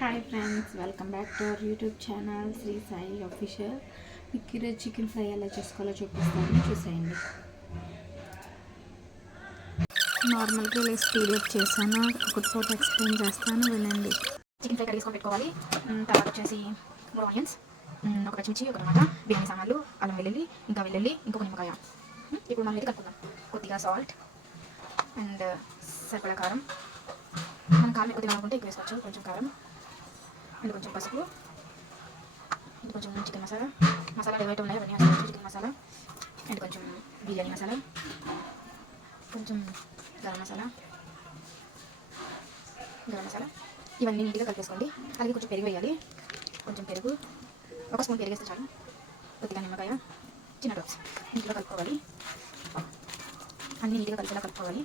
Hi friends, welcome back to our YouTube channel Shri Sai official. మీకు ఈరోజు chicken fry ఎలా చేసుకోవాలో చూపిస్తాను, చూసేయండి. నార్మల్గా ఇలా స్పీడ్ అప్ చేశాను, ఒకటి ఫోటో ఎక్స్ప్లెయిన్ చేస్తాను, వినండి. చికెన్ ఫ్రై కడిగేసుకొని పెట్టుకోవాలి. తర్వాత వచ్చేసి 3 ఆనియన్స్, ఒక పచ్చిమిర్చి, ఒక టమాటా, బిర్యానీ సామాన్లు, అల్లం వెల్లుల్లి, ఇంకా ఇంకొక నిమ్మకాయ. ఇప్పుడు మనం ఇది కలుపుకుందాం. కొద్దిగా సాల్ట్ అండ్ సరిపడా కారం. మనం కారం ఎక్కువ తినాలనుకుంటే ఎక్కువ వేసుకోవచ్చు. కొంచెం కారం అండ్ కొంచెం పసుపు, అండ్ కొంచెం చికెన్ మసాలా ఏవైతే ఉన్నాయో అవన్నీ వేసుకోవచ్చు. చికెన్ మసాలా అండ్ కొంచెం బిర్యానీ మసాలా, కొంచెం గరం మసాలా ఇవన్నీ నీట్గా కలిపేసుకోండి. అలాగే కొంచెం పెరుగు వేయాలి. కొంచెం పెరుగు, ఒక స్పూన్ పెరిగేస్తే చాలు. కొద్దిగా నిమ్మకాయ, చిన్న డ్రాప్స్ నీట్గా కలుపుకోవాలి. అన్నీ నీట్గా కలిపేలా కలుపుకోవాలి.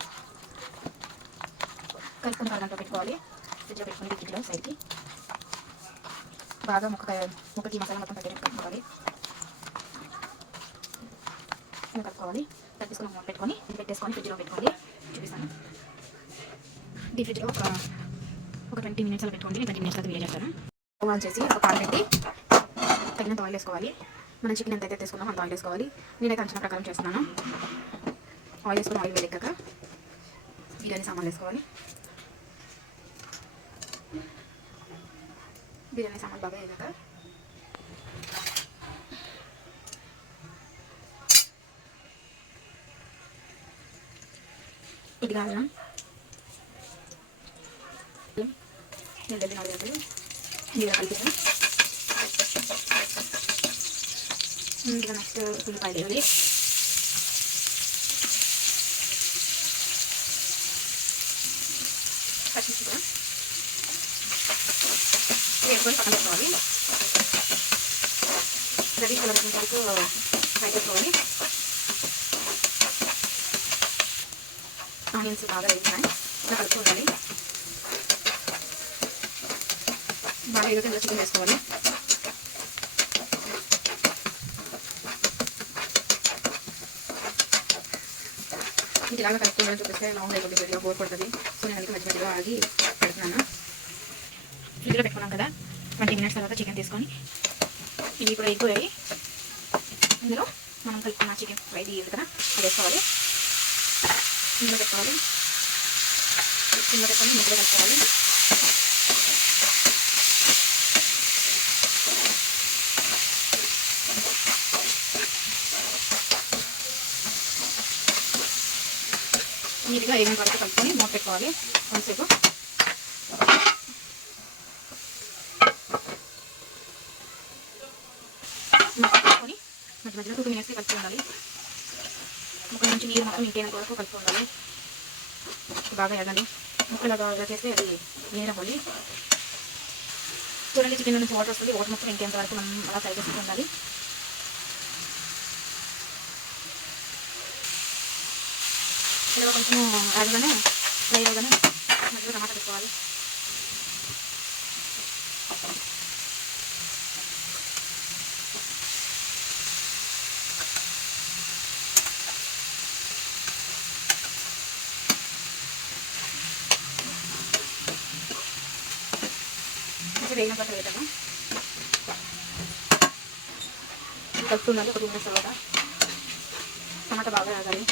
కలుపుకొని దాంట్లో పెట్టుకోవాలి. ఫ్రిడ్జ్లో పెట్టుకొని ఫ్రిడ్జ్లో సైడ్కి బాగా ముక్కకి మసాలా మొత్తం పెట్టేటట్టు కలుపుకోవాలి. ఇలా కలుపుకోవాలి. పెట్టుకొని ఫ్రిడ్జ్లో పెట్టుకోండి. చూపిస్తాను. డీప్ ఫ్రిడ్జ్లో ఒక 20 మినిట్స్ అలా పెట్టుకోండి. 20 మినిట్స్ అది వేడి చేస్తాను. ఆన్ చేసి ఒక పాన్ పెట్టి తగినంత ఆయిల్ వేసుకోవాలి. మనం చికెన్ ఎంత అయితే తీసుకున్నామో అంత ఆయిల్ వేసుకోవాలి. నేనైతే అంచనా ప్రకారం చేస్తున్నాను. ఆయిల్ వేసుకొని ఆయిల్ వేడెక్కాక బిర్యానీ సామాన్లు వేసుకోవాలి. బిర్యానీ సామాన్ బాగా వేగాక ఇది కావాలా నెల్లెల్లి 4 గంటలు నీళ్ళ కలిపి ఇంకా నెక్స్ట్ ఉల్లిపాయలు వేయాలి. పచ్చిమిర్చి కూడా వేసుకొని పక్కన పెట్టుకోవాలి. రెడీ కలర్ వరకు ఫ్రై చేసుకోవాలి. ఆనియన్స్ బాగా వేస్తాయి, ఇలా కలుపుకోవాలి. బాగా వేగితే ఇలా చికెన్ వేసుకోవాలి. ఇది ఇలాగా కలుపుకోవాలని చూపిస్తే లాంగ్ అయిపోతుంది, వీడియో బోర్ పడుతుంది. సో నేను అందుకే మధ్యలో ఆగి పెడుతున్నాను. ఫ్రిడ్జ్లో పెట్టుకున్నాం కదా, 20 మినిట్స్ తర్వాత చికెన్ తీసుకొని ఇవి ఇప్పుడు ఎక్కువయ్యి ఇందులో మనం కలుపుకున్న చికెన్ ఫ్రై తీయాలి కదా, అది వేసుకోవాలి. ఇందులో పెట్టుకొని ఇందులో కలుపుకోవాలి. నీట్గా ఏమైనా వరకు కలుపుకొని మూత పెట్టుకోవాలి. కొంతసేపు కలుపుకొని మధ్యలో 2 మినిట్స్ కలుపుతూ ఉండాలి. ముక్కల నుంచి నీరు మొత్తం ఇంకేనంత వరకు కలుపుతూ ఉండాలి. బాగా ఎగాలి. ముక్కలాగా చేస్తే అది నీరవ్వాలి. చూడండి, చికెన్ నుంచి వాటర్ వస్తుంది. వాటర్ మొత్తం ఇంకేంత వరకు మనం అలా ఫ్రై చేస్తూ ఉండాలి. ఇలా కొంచెం యాడ్గానే ఫ్రై అవగానే మధ్యలో టమాటా పెట్టుకోవాలి. కొంచెం వేగిన తర్వాత వేద్దాము. కలుపుతుండాలి. ఒక 2 మినిట్స్ తర్వాత టమాటా బాగా వేగాలి.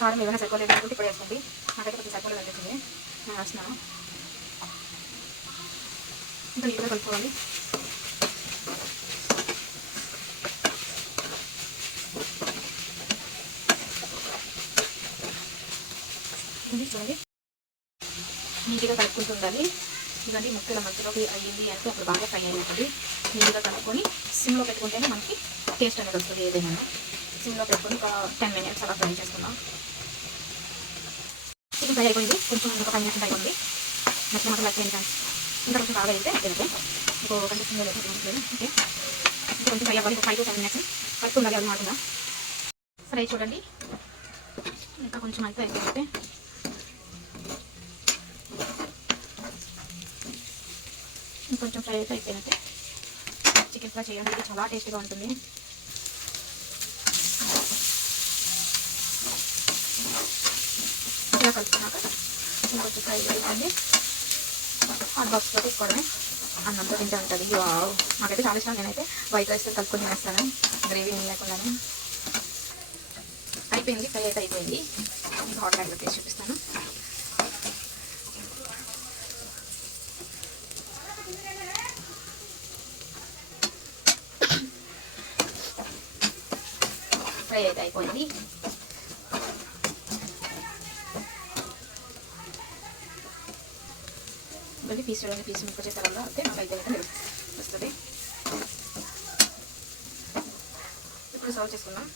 కారం ఏమైనా సరిపోలేదు అనుకుంటే ఇప్పుడు వేసుకోండి. నాకైతే కొంచెం సరిపోలేదు అనిపించింది, నేను వేస్తున్నాను. ఇంకా నీట్గా కలుపుకోవాలి. చూడండి, నీట్గా కలుపుకుంటూ ఉండాలి. ఇవన్నీ ముక్కల మధ్యలోకి అయ్యింది అంటే అప్పుడు బాగా ఫ్రై అయిపోతుంది. నీట్గా కలుపుకొని సిమ్లో పెట్టుకుంటేనే మనకి టేస్ట్ అనేది వస్తుంది. ఏదైనా సిమ్లో పెట్టుకొని ఒక 10 మినిట్స్ అలా ఫ్రై చేసుకుందాం. చికెన్ ఫ్రై అయిపోయింది. కొంచెం ఒక 5 మినిట్స్ అయిపోయింది. మొత్తం అట్లా అయిపోయింది ఫ్రెండ్స్. ఇంకా కొంచెం బాగా అయితే ఓకే. ఇంకో కనిపిస్తుంది లేదు. ఓకే, ఇంకా కొంచెం ఫ్రై అవ్వాలి. ఒక 5 to 7 మినిట్స్ కలుపుతుండాలి. అది మాకుండా ఫ్రై చూడండి, ఇంకా కొంచెం అయితే అయిపోయింది. ఇంకొంచెం ఫ్రై అయితే అయిపోయినట్టే. చికెన్ ఫ్రై చేయండి, చాలా టేస్టీగా ఉంటుంది. ఇలా కలుపుకున్నాక ఇంకొంచెం ఫ్రై చేయండి. హాట్ బాక్స్లో తీసుకోవడమే. అన్నంతో తింటే ఉంటుంది. వావ్, నాకైతే చాలా ఇష్టం. నేనైతే వైట్ రైస్ కలుపుకొని తినేస్తాను, గ్రేవీ లేకుండానే. అయిపోయింది, ఫ్రై అయితే అయిపోయింది. ఇంకా హాట్ బ్యాగ్లో తీసి చూపిస్తాను. ఫ్రై అయితే అయిపోయింది. మళ్ళీ పీస్ ముక్క చేసే వల్ల అయితే నాకు అయితే వస్తుంది. ఇప్పుడు సర్వ్ చేసుకుందాం.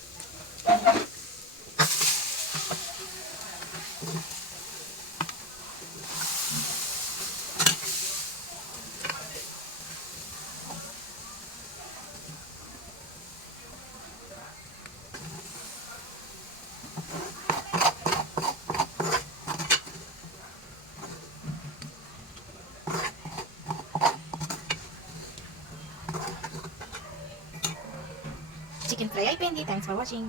చికెన్ ఫ్రై అయిపోయింది. Thanks for watching.